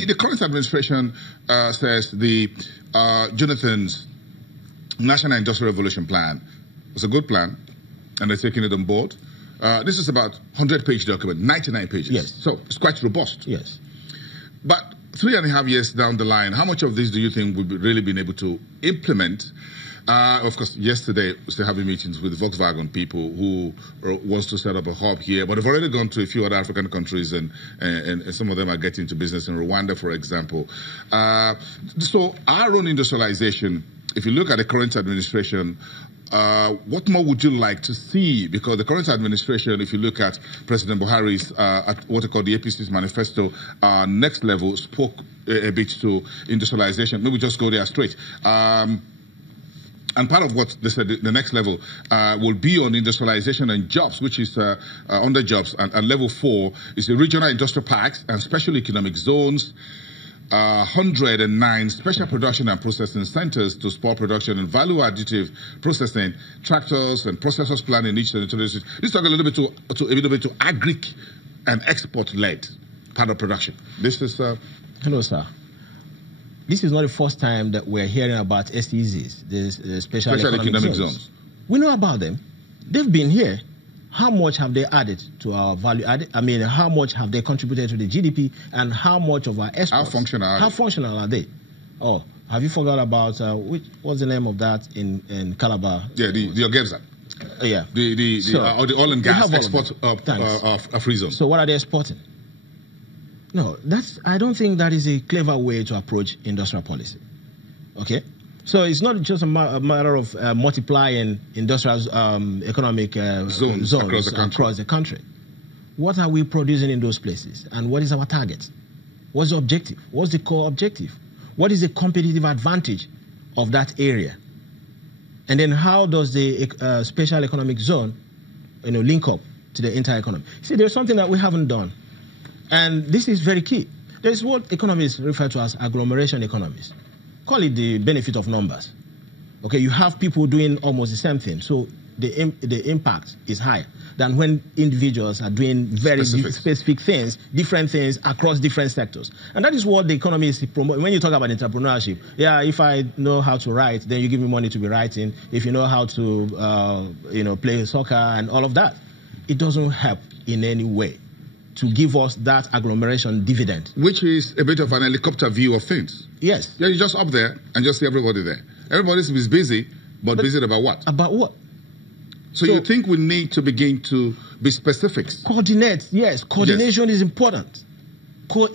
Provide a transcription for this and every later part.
The current administration says the Jonathan's National Industrial Revolution plan was a good plan, and they're taking it on board. This is about 100-page document, 99 pages. Yes. So it's quite robust. Yes. But 3.5 years down the line, how much of this do you think we've really been able to implement? Of course, yesterday we still having meetings with the Volkswagen people who wants to set up a hub here, but they've already gone to a few other African countries, and some of them are getting into business in Rwanda, for example. So our own industrialization, if you look at the current administration, what more would you like to see? Because the current administration, if you look at President Buhari's, at what they call the APC's manifesto, next level, spoke a bit to industrialization. Maybe just go there straight. And part of what they said, the next level will be on industrialization and jobs, which is under jobs. And level 4 is the regional industrial parks and special economic zones. 109 special production and processing centers to support production and value additive processing, tractors and processors plan in each territory. Let's talk a little bit to agric and export-led part of production. This is hello, sir. This is not the first time that we're hearing about SEZs, the special economic zones. We know about them. They've been here. How much have they added to our value added? I mean, how much have they contributed to the GDP, and how much of our exports? How functional are they? Oh, have you forgot about what's the name of that in Calabar? Yeah, the Ogevza. Yeah. The oil and gas export free zone. So what are they exporting? No, I don't think that is a clever way to approach industrial policy. Okay? So it's not just a matter of multiplying industrial economic zones across the country. What are we producing in those places? And what is our target? What's the objective? What's the core objective? What is the competitive advantage of that area? And then how does the special economic zone link up to the entire economy? See, there's something that we haven't done. And this is very key. There is what economists refer to as agglomeration economies. Call it the benefit of numbers. Okay, you have people doing almost the same thing, so the impact is higher than when individuals are doing very specific things, different things across different sectors. And that is what the economists promote. When you talk about entrepreneurship, yeah, if I know how to write, then you give me money to be writing. If you know how to, play soccer and all of that, it doesn't help in any way to give us that agglomeration dividend. Which is a bit of an helicopter view of things. Yes. Yeah, you just up there and just see everybody there. Everybody's busy, but busy about what? About what? So you think we need to begin to be specific? Coordinate, yes. Coordination is important.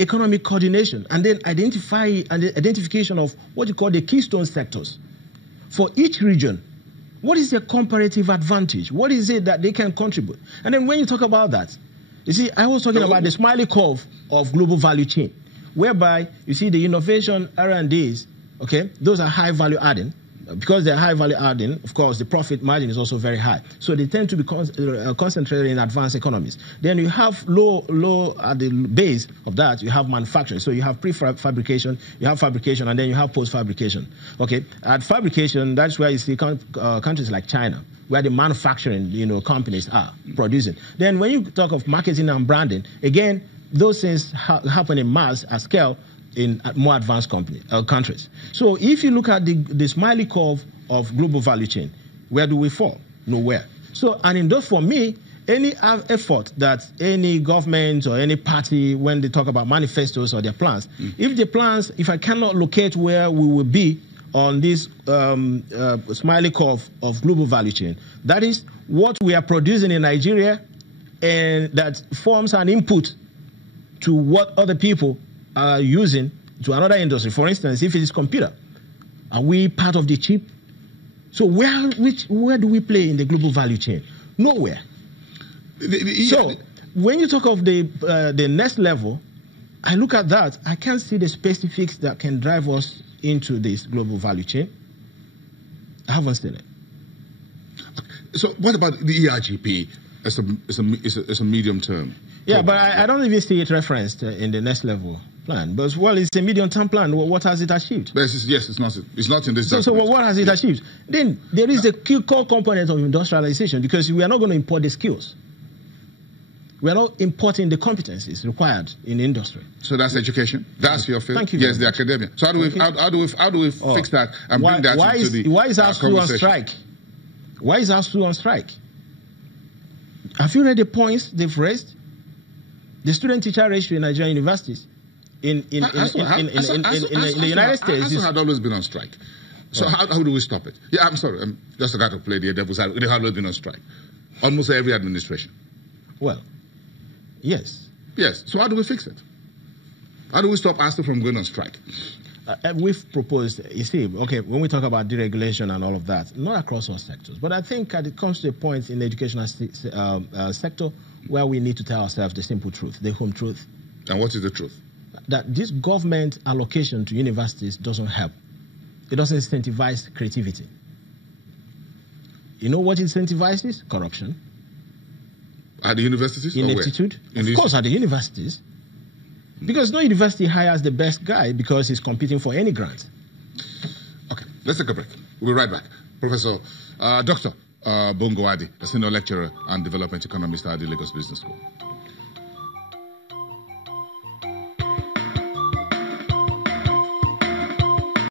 Economic coordination. And then identification of what you call the keystone sectors. For each region, what is their comparative advantage? What is it that they can contribute? And then when you talk about that, you see, I was talking about the smiley curve of global value chain, whereby you see the innovation R&Ds, okay, those are high value adding. Because they're high value adding, of course, the profit margin is also very high. So they tend to be concentrated in advanced economies. Then you have low at the base of that, you have manufacturing. So you have prefabrication, you have fabrication, and then you have post-fabrication. Okay, at fabrication, that's where you see countries like China, where the manufacturing companies are producing. Then when you talk of marketing and branding, again, those things happen in mass at scale in more advanced countries. So if you look at the smiley curve of global value chain, where do we fall? Nowhere. So, and for me, any effort that any government or any party, when they talk about manifestos or their plans, if I cannot locate where we will be on this smiley curve of global value chain, that is what we are producing in Nigeria, and that forms an input to what other people are using to another industry. For instance, if it is computer, are we part of the chip? So where do we play in the global value chain? Nowhere. So when you talk of the next level, I look at that, I can't see the specifics that can drive us into this global value chain. I haven't seen it. So what about the ERGP as a medium term? Yeah, but I don't even see it referenced in the next level plan. But, well, it's a medium-term plan. What has it achieved? Yes, it's not in this document. So what has it achieved? Then there is the core component of industrialization, because we are not going to import the skills. We are not importing the competencies required in industry. So that's education. That's your field. Thank you. Yes, the academia. So how do we fix that and bring that into the why is our school on strike? Why is our school on strike? Have you read the points they've raised? The student-teacher ratio in Nigerian universities in the United States had always been on strike. So how do we stop it? Yeah, I'm sorry. I'm just got to play the devil's advocate. They have always been on strike. Almost every administration. Well, yes. Yes. So how do we fix it? How do we stop ASTO from going on strike? We've proposed, you see, okay, when we talk about deregulation and all of that, not across all sectors, but I think it comes to a point in the educational sector where we need to tell ourselves the simple truth, the home truth. And what is the truth? That this government allocation to universities doesn't help. It doesn't incentivize creativity. You know what incentivizes? Corruption. At the universities? Ineptitude. Of course, at the universities. Because no university hires the best guy because he's competing for any grant. Okay, let's take a break. We'll be right back. Professor Dr. Bongo Adi, a senior lecturer and development economist at the Lagos Business School.